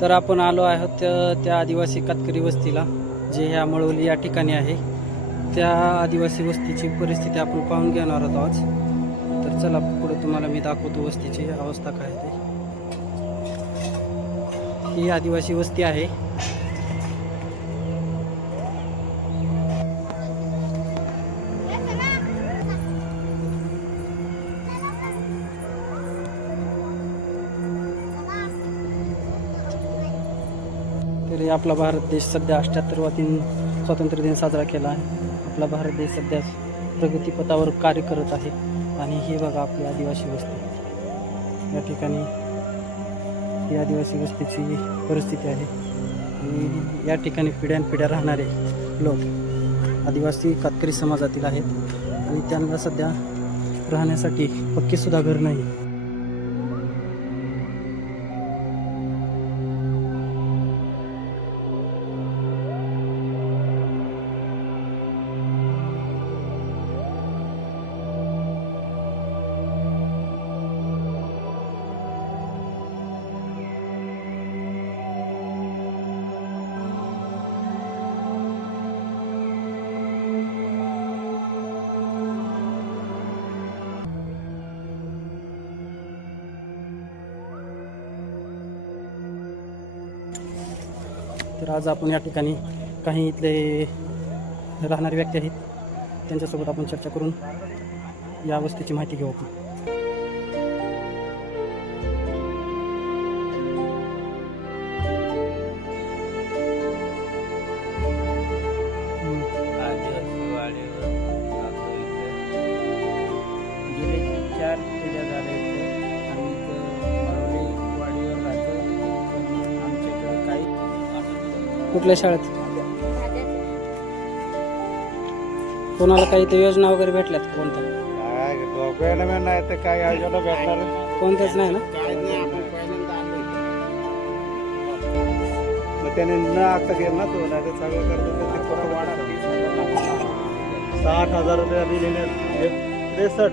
तर आपण आलो आहोत त्या आदिवासी कातकरी वस्तीला, जे ह्या मळवली या ठिकाणी आहे. त्या आदिवासी वस्तीची परिस्थिती आपण पाहून घेणार आहोत आज. तर चला पुढे तुम्हाला मी दाखवतो वस्तीची अवस्था काय ते. ही आदिवासी वस्ती आहे. तरी आपला भारत देश सध्या 78वा स्वातंत्र्य दिन साजरा केला आहे. आपला भारत देश सध्या प्रगतीपथावर कार्य करत आहे. आणि हे बघा आपली आदिवासी वस्ती. या ठिकाणी ही आदिवासी वस्तीची परिस्थिती आहे. आणि या ठिकाणी पिढ्यानपिढ्या राहणारे लोक आदिवासी कातकरी समाजातील आहेत. आणि त्यांना सध्या राहण्यासाठी पक्कीसुद्धा घर नाही. तर आज आपण या ठिकाणी काही इथले राहणारे व्यक्ती आहेत, त्यांच्यासोबत आपण चर्चा करून या वस्तीची माहिती घेऊ आपण. गेले 4 पिढ्या झाल्या इथे. आम्ही मळवली वाडीवर राहतो. आमच्याकडे काही कुठल्या शाळेत कोणाला काही ते योजना वगैरे भेटल्यात? कोणत्या नाही तर काय योजना भेटणार कोणत्याच नाही ना? मग त्याने न आता गेलं ना तो नाही तर सगळं करतो. 60,000 रुपये दिलेले 63.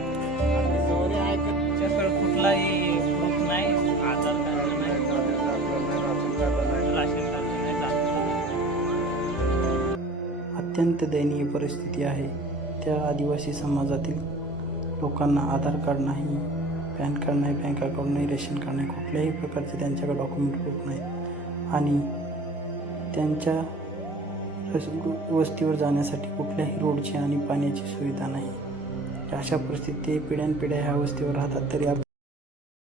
कुठलाही प्रूफ नाही, आधार कार्ड नाही, राशन कार्ड नाही. अत्यंत दयनीय परिस्थिती आहे. त्या आदिवासी समाजातील लोकांना आधार कार्ड नाही, पॅन कार्ड नाही, बँक अकाउंट नाही, रेशन कार्ड नाही, कुठल्याही प्रकारचे त्यांच्याकडे डॉक्युमेंट प्रूफ नाहीत. आणि त्यांच्या वस्तीवर जाण्यासाठी कुठल्याही रोडची आणि पाण्याची सुविधा नाही. अशा परिस्थितीत पिढ्यानपिढ्या ह्या वस्तीवर राहतात. तरी